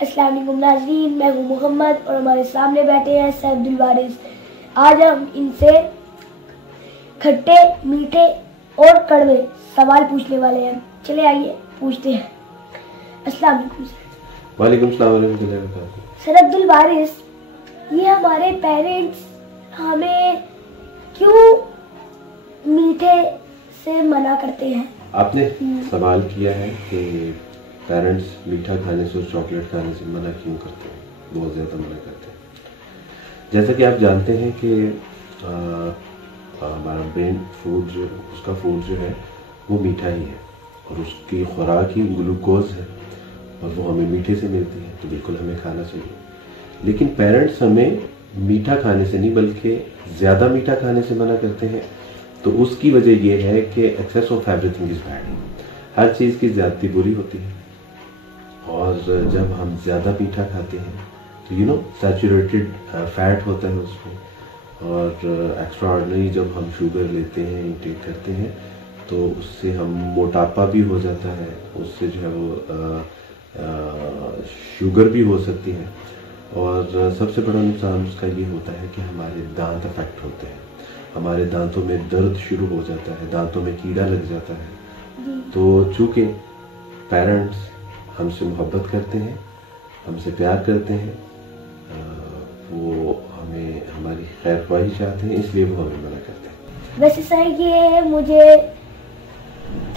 अस्सलाम वालेकुम नाज़रीन, मैं हूँ मोहम्मद और हमारे सामने बैठे हैं सैयद अब्दुल वारिस। आज हम इनसे खट्टे, मीठे और कड़वे सवाल पूछने वाले हैं। चले आइए पूछते हैं। अस्सलाम वालेकुम सर। वालेकुम सलाम वरहमतुल्लाहि वबरकातुहू। सर अब्दुल वारिस, ये हमारे पेरेंट्स हमें क्यों मीठे से मना करते हैं? आपने सवाल किया है कि पेरेंट्स मीठा खाने से और चॉकलेट खाने से मना क्यों करते हैं, बहुत ज़्यादा मना करते हैं। जैसा कि आप जानते हैं कि हमारा ब्रेन फूड जो उसका फूड जो है वो मीठा ही है और उसकी खुराक ही ग्लूकोज है और वो हमें मीठे से मिलती है, तो बिल्कुल हमें खाना चाहिए। लेकिन पेरेंट्स हमें मीठा खाने से नहीं बल्कि ज़्यादा मीठा खाने से मना करते हैं। तो उसकी वजह ये है कि excess of everything is bad. हर चीज़ की ज़्यादती बुरी होती है और जब हम ज़्यादा मीठा खाते हैं तो सैचुरेटेड फैट होता है उसमें, और एक्स्ट्रा ऑर्डिनरी जब हम शुगर लेते हैं, इंटेक करते हैं, तो उससे हम मोटापा भी हो जाता है, उससे जो है वो शुगर भी हो सकती है। और सबसे बड़ा नुकसान उसका ये होता है कि हमारे दांत अफेक्ट होते हैं, हमारे दांतों में दर्द शुरू हो जाता है, दांतों में कीड़ा लग जाता है। तो चूँकि पेरेंट्स हमसे मोहब्बत करते हैं, हमसे प्यार करते हैं, वो हमें हमारी खैर ख्वाही चाहते हैं, इसलिए वो हमें मना करते हैं। वैसे सर ये मुझे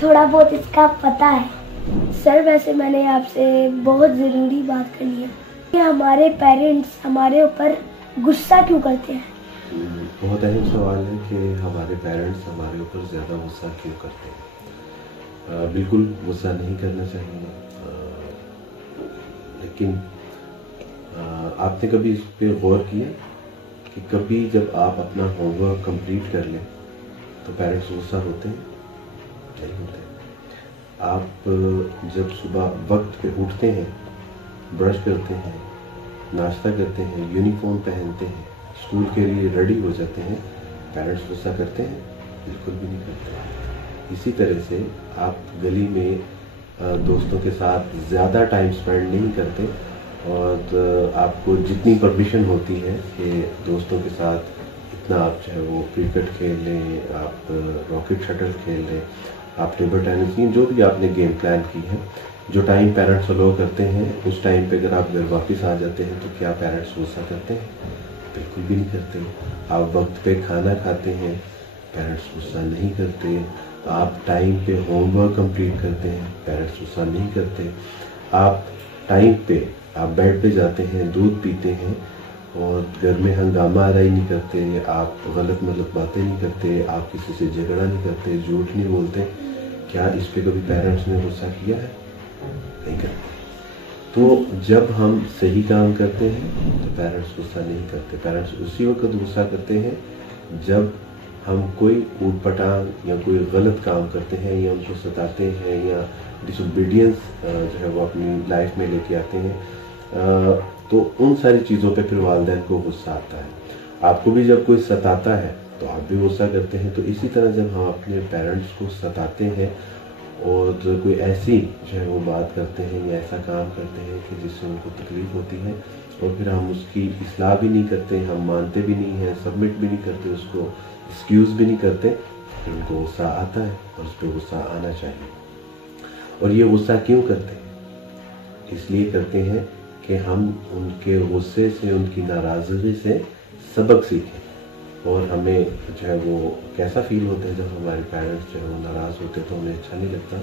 थोड़ा बहुत इसका पता है। सर वैसे मैंने आपसे बहुत ज़रूरी बात करनी है कि हमारे पेरेंट्स हमारे ऊपर गुस्सा क्यों करते हैं? बहुत अहम सवाल है कि हमारे पेरेंट्स हमारे ऊपर ज़्यादा गुस्सा क्यों करते हैं। बिल्कुल गुस्सा नहीं करना चाहिए, लेकिन आपने कभी इस पे गौर किया कि कभी जब आप अपना होमवर्क कंप्लीट कर लें तो पेरेंट्स गुस्सा होते हैं? नहीं होते। आप जब सुबह वक्त पे उठते हैं, ब्रश करते हैं, नाश्ता करते हैं, यूनिफॉर्म पहनते हैं, स्कूल के लिए रेडी हो जाते हैं, पेरेंट्स गुस्सा करते हैं? बिल्कुल भी नहीं करते। इसी तरह से आप गली में दोस्तों के साथ ज़्यादा टाइम स्पेंड नहीं करते और आपको जितनी परमिशन होती है कि दोस्तों के साथ इतना आप चाहे वो क्रिकेट खेल लें, आप रॉकेट शटल खेल लें, आप टेबल टेनिस, जो भी आपने गेम प्लान की है, जो टाइम पेरेंट्स अलो करते हैं उस टाइम पे अगर आप घर वापस आ जाते हैं तो क्या पेरेंट्स गुस्सा करते हैं? बिल्कुल भी नहीं करते। आप वक्त पे खाना खाते हैं, पेरेंट्स गुस्सा नहीं करते। आप टाइम पे होमवर्क कंप्लीट करते हैं, पेरेंट्स गुस्सा नहीं करते। आप टाइम पे आप बेड पे जाते हैं, दूध पीते हैं और घर में हंगामा आराई नहीं करते, आप गलत बातें नहीं करते, आप किसी से झगड़ा नहीं करते, झूठ नहीं बोलते, क्या इस पे कभी पेरेंट्स ने गुस्सा किया है? नहीं करते। तो जब हम सही काम करते हैं तो पेरेंट्स गुस्सा नहीं करते। पेरेंट्स उसी वक्त गुस्सा करते हैं जब हम कोई ऊट पटांग या कोई गलत काम करते हैं या उनको सताते हैं या डिसोबीडियंस जो है वो अपनी लाइफ में लेके आते हैं, तो उन सारी चीज़ों पे फिर वालिदैन को गुस्सा आता है। आपको भी जब कोई सताता है तो आप भी गुस्सा करते हैं। तो इसी तरह जब हम अपने पेरेंट्स को सताते हैं और कोई ऐसी जो है वो बात करते हैं या ऐसा काम करते हैं कि जिससे उनको तकलीफ़ होती है और फिर हम उसकी इस्लाह भी नहीं करते, हम मानते भी नहीं हैं, सबमिट भी नहीं करते, उसको एक्सक्यूज़ भी नहीं करते, फिर उनको गुस्सा आता है और उस पर गुस्सा आना चाहिए। और ये गुस्सा क्यों करते हैं? इसलिए करते हैं कि हम उनके गुस्से से, उनकी नाराज़गी से सबक सीखें। और हमें जो है वो कैसा फील होता है जब हमारे पेरेंट्स जो है वो नाराज़ होते हैं तो हमें अच्छा नहीं लगता।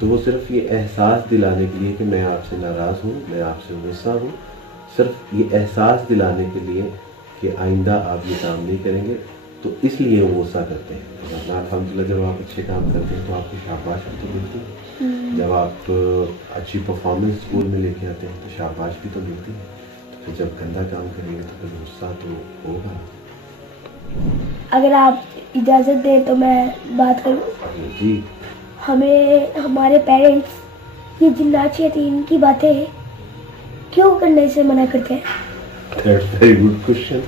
तो वो सिर्फ ये एहसास दिलाने के लिए कि मैं आपसे नाराज़ हूँ, मैं आपसे गुस्सा हूँ, सिर्फ ये एहसास दिलाने के लिए कि आइंदा आप ये काम नहीं करेंगे, तो इसलिए वो गुस्सा करते हैं। अल्हम्दुलिल्लाह जब आप अच्छे काम करते हैं तो आपकी शाबाश भी तो मिलती है। जब आप अच्छी परफॉर्मेंस स्कूल में लेके आते हैं तो शाबाश भी तो मिलती है। तो फिर जब गंदा काम करेंगे तो फिर गुस्सा तो होगा। अगर आप इजाज़त दें तो मैं बात करूं? जी। हमें हमारे पेरेंट्स ये जिन्नात शैतान की बातें क्यों करने से मना करते हैं? That's very good question.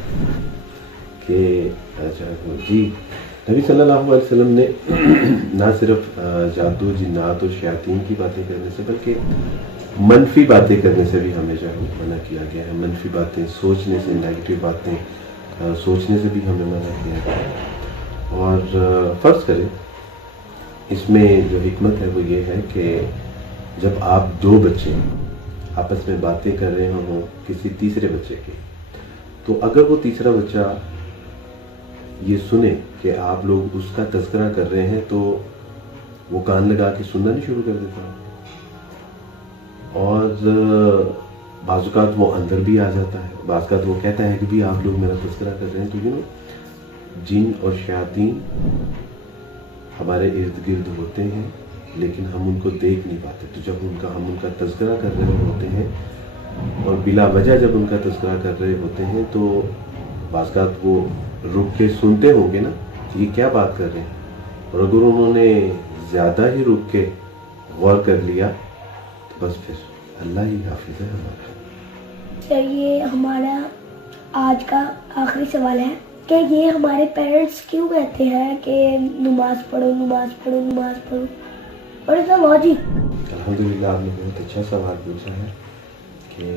कि अच्छा जी, نبی صلی اللہ علیہ وسلم نے نہ صرف جادو جنات اور شیاطین کی باتیں کرنے سے بلکہ منفی باتیں کرنے سے بھی ہمیں جو ہے منع کیا گیا ہے. منفی باتیں سوچنے سے, نیگیٹو باتیں سوچنے سے بھی ہمیں منع کیا گیا ہے. اور فرض کریں اس میں جو حکمت ہے وہ یہ ہے کہ جب آپ دو بچے آپس میں باتیں کر رہے ہوں کسی تیسرے بچے کی, تو اگر وہ تیسرا بچہ یہ سنے کہ آپ لوگ اس کا تذکرہ کر رہے ہیں تو وہ کان لگا کے سننا نہیں شروع کر دیتا, اور بعض اوقات وہ اندر بھی آ جاتا ہے, بعض اوقات وہ کہتا ہے کہ بھی آپ لوگ میرا تذکرہ کر رہے ہیں. تو جن اور شیاطین ہمارے ارد گرد ہوتے ہیں لیکن ہم ان کو دیکھ نہیں پاتے. تو جب ہم ان کا تذکرہ کر رہے ہوتے ہیں اور بلا وجہ جب ان کا تذکرہ کر رہے ہوتے ہیں تو بعض اوقات وہ رک کے سنتے ہوں گے نا کہ یہ کیا بات کر رہے ہیں, اور اگر انہوں نے زیادہ ہی رک کے غور کر لیا تو بس پھر اللہ ہی حافظ ہے ہمارا. سر یہ ہمارا آج کا آخری سوال ہے کہ یہ ہمارے پیرنٹس کیوں کہتے ہیں کہ نماز پڑھو نماز پڑھو نماز پڑھو, اور اس کا لاجک. الحمدللہ آپ نے بہت اچھا سوال پوچھا ہے کہ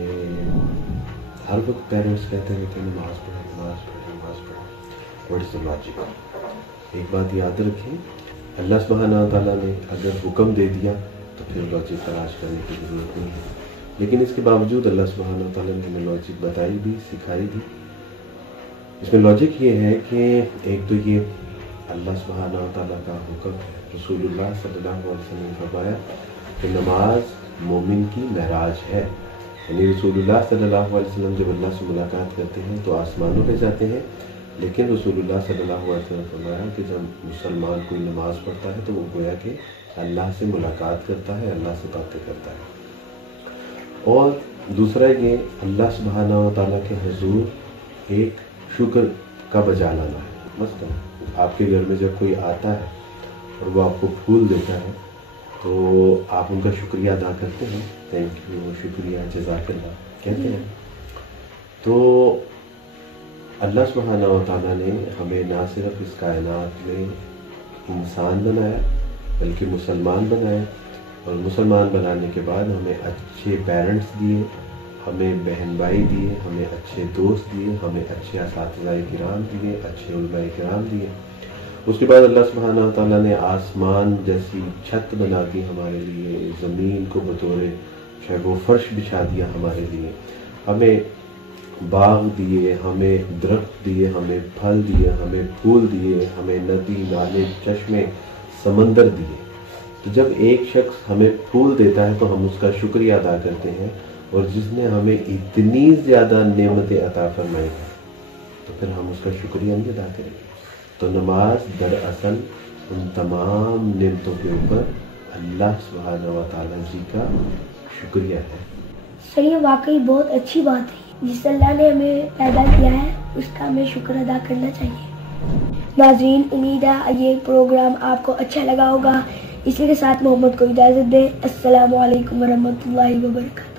ہر وقت پیرنٹس کہتے رہتے ہیں نماز پڑھو نماز پڑھو نماز پڑھو. What is the logic? ایک بات یاد رکھیں, اللہ سبحانہ و تعالیٰ نے اگر حکم دے دیا تو پھر لاجک تلاش کرنے کی ضرورت نہیں ہے, لیکن اس کے باوجود اللہ سبحانہ و تعالیٰ نے ہمیں لاجک بتائی بھی سکھائی بھی. اس میں لاجک یہ ہے کہ ایک تو یہ اللہ سبحانہ و تعالیٰ کا حکم ہے. رسول اللہ صلی اللہ علیہ وسلم نے فرمایا کہ نماز مومن کی معراج ہے. یعنی رسول اللہ صلی اللہ علیہ وسلم جب اللہ سے ملاقات کرتے ہیں تو آسمانوں پہ جاتے ہیں, لیکن رسول اللہ صلی اللہ علیہ وسلم نے فرمایا کہ جب مسلمان کوئی نماز پڑھتا ہے تو وہ گویا کہ اللہ سے ملاقات کرتا ہے, اللہ سے باتیں کرتا ہے. اور دوسرا یہ اللہ سبحانہ و تعالیٰ کے حضور ایک شکر کا بجا لانا ہے. مثلا آپ کے گھر میں جب کوئی آتا ہے اور وہ آپ کو پھول دیتا ہے تو آپ ان کا شکریہ ادا کرتے ہیں, تھینک یو, شکریہ, جزاک اللہ کہتے ہیں. تو اللہ سبحانہ و تعالیٰ نے ہمیں نہ صرف اس کائنات میں انسان بنایا بلکہ مسلمان بنایا, اور مسلمان بنانے کے بعد ہمیں اچھے پیرنٹس دیے, ہمیں بہن بھائی دیے, ہمیں اچھے دوست دیے, ہمیں اچھے اساتذہ کرام دیے, اچھے علماء کرام دیے. اس کے بعد اللہ سبحانہ و تعالیٰ نے آسمان جیسی چھت بنا دی ہمارے لیے, زمین کو بطور شاید وہ فرش بچھا دیا ہمارے لیے, ہمیں باغ دیے, ہمیں درخت دیے, ہمیں پھل دیے, ہمیں پھول دیے, ہمیں ندی نالے چشمے سمندر دیے. تو جب ایک شخص ہمیں پھول دیتا ہے تو ہم اس کا شکریہ ادا کرتے ہیں, اور جس نے ہمیں اتنی زیادہ نعمتیں عطا فرمائی ہیں تو پھر ہم اس کا شکریہ نہیں ادا کریں گے. تو نماز دراصل ان تمام نعمتوں کے اوپر اللہ سبحانہ و تعالیٰ جی کا شکریہ ہے. سر یہ واقعی بہت اچھی بات ہے, جس اللہ نے ہمیں پیدا کیا ہے اس کا ہمیں شکر ادا کرنا چاہیے. ناظرین, امید ہے یہ پروگرام آپ کو اچھا لگا ہوگا. اسی کے ساتھ محمد کو اجازت دیں. السلام علیکم ورحمۃ اللہ وبرکاتہ.